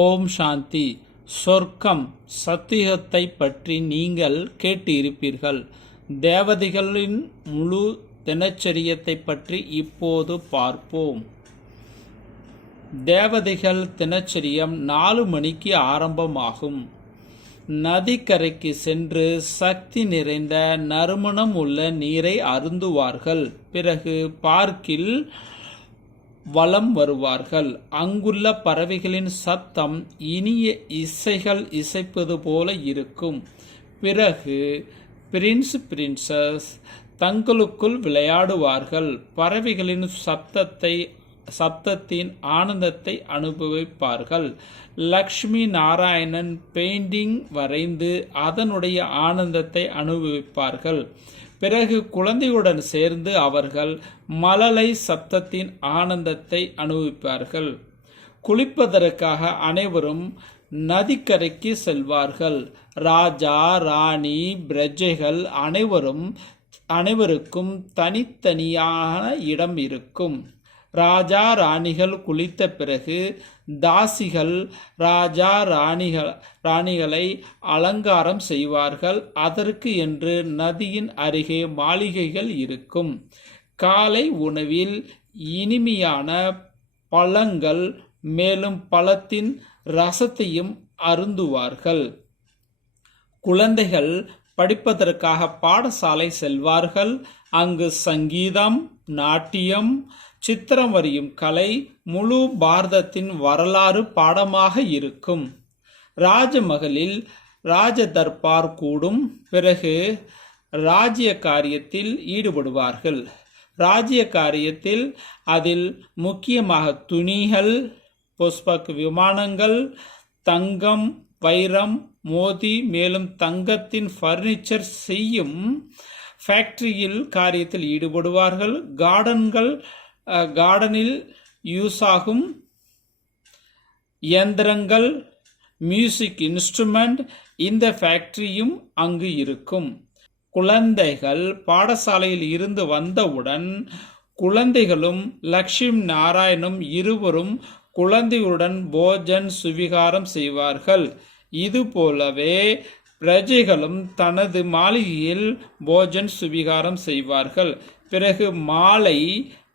ஓம் சாந்தி. சொர்க்கம் சத்தியத்தை பற்றி நீங்கள் கேட்டு இருப்பீர்கள் தேவதைகளின் முழு தினச்சரியத்தை பற்றி இப்போது பார்ப்போம். தேவதைகள் தினச்சரியம் நாலு மணிக்கு ஆரம்பமாகும். நதிக்கரைக்கு சென்று சக்தி நிறைந்த நறுமணம் உள்ள நீரை அருந்துவார்கள். பிறகு பார்க்கில் வலம் வருவார்கள். அங்குள்ள பறவைகளின் சத்தம் இனிய இசைகள் இசைப்பது போல இருக்கும். பிறகு பிரின்ஸ் பிரின்சஸ் தங்களுக்குள் விளையாடுவார்கள். பறவைகளின் சத்தத்தை சத்தத்தின் ஆனந்தத்தை அனுபவிப்பார்கள். லக்ஷ்மி நாராயணன் பெயிண்டிங் வரைந்து அதனுடைய ஆனந்தத்தை அனுபவிப்பார்கள். பிறகு குழந்தையுடன் சேர்ந்து அவர்கள் மலலை சப்தத்தின் ஆனந்தத்தை அனுபவிப்பார்கள். குளிப்பதற்காக அனைவரும் நதிக்கரைக்கு செல்வார்கள். ராஜா ராணி பிரஜைகள் அனைவரும் அனைவருக்கும் தனித்தனியான இடம் இருக்கும். ராஜா ராணிகள் குளித்த பிறகு தாசிகள் ராஜா ராணிகள் ராணிகளை அலங்காரம் செய்வார்கள். அதற்கு என்று நதியின் அருகே மாளிகைகள் இருக்கும். காலை உணவில் இனிமையான பழங்கள் மேலும் பழத்தின் ரசத்தையும் அருந்துவார்கள். குழந்தைகள் படிப்பதற்காக பாடசாலை செல்வார்கள். அங்கு சங்கீதம் நாட்டியம் சித்திரம் வரையும் கலை முழு பாரதத்தின் வரலாறு பாடமாக இருக்கும். ராஜமகளில் ராஜ தர்பார் கூடும். பிறகு ராஜ்ய காரியத்தில் ஈடுபடுவார்கள். ராஜ்ய காரியத்தில் அதில் முக்கியமாக துணிகள் புஷ்பக் விமானங்கள் தங்கம் வைரம் மோதி மேலும் தங்கத்தின் ஃபர்னிச்சர் செய்யும் ஃபேக்ட்ரியில் காரியத்தில் ஈடுபடுவார்கள். கார்டன்கள் கார்டனில் யூஸ் ஆகும். இயந்திரங்கள் மியூசிக் இன்ஸ்ட்ருமெண்ட் இந்த ஃபேக்ட்ரியும் அங்கு இருக்கும். குழந்தைகள் பாடசாலையில் இருந்து வந்தவுடன் குழந்தைகளும் லக்ஷ்மி நாராயணும் இருவரும் குழந்தையுடன் போஜன் சுவிகாரம் செய்வார்கள். இது போலவே பிரஜைகளும் தனது மாளிகையில் போஜன் சுவிகாரம் செய்வார்கள். பிறகு மாலை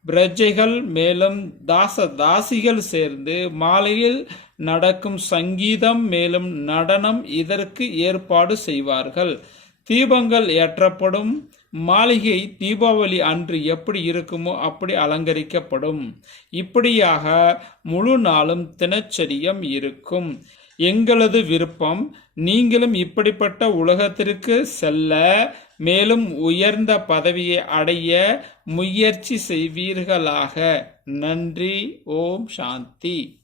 பிரஜைகள் மேலும் தாச தாசிகள் சேர்ந்து மாலையில் நடக்கும் சங்கீதம் மேலும் நடனம் இதற்கு ஏற்பாடு செய்வார்கள். தீபங்கள் ஏற்றப்படும். மாளிகை தீபாவளி அன்று எப்படி இருக்குமோ அப்படி அலங்கரிக்கப்படும். இப்படியாக முழு நாளும் தினச்சரியம் இருக்கும். எங்களது விருப்பம் நீங்களும் இப்படிப்பட்ட உலகத்திற்கு செல்ல மேலும் உயர்ந்த பதவியை அடைய முயற்சி செய்வீர்களாக. நன்றி. ஓம் சாந்தி.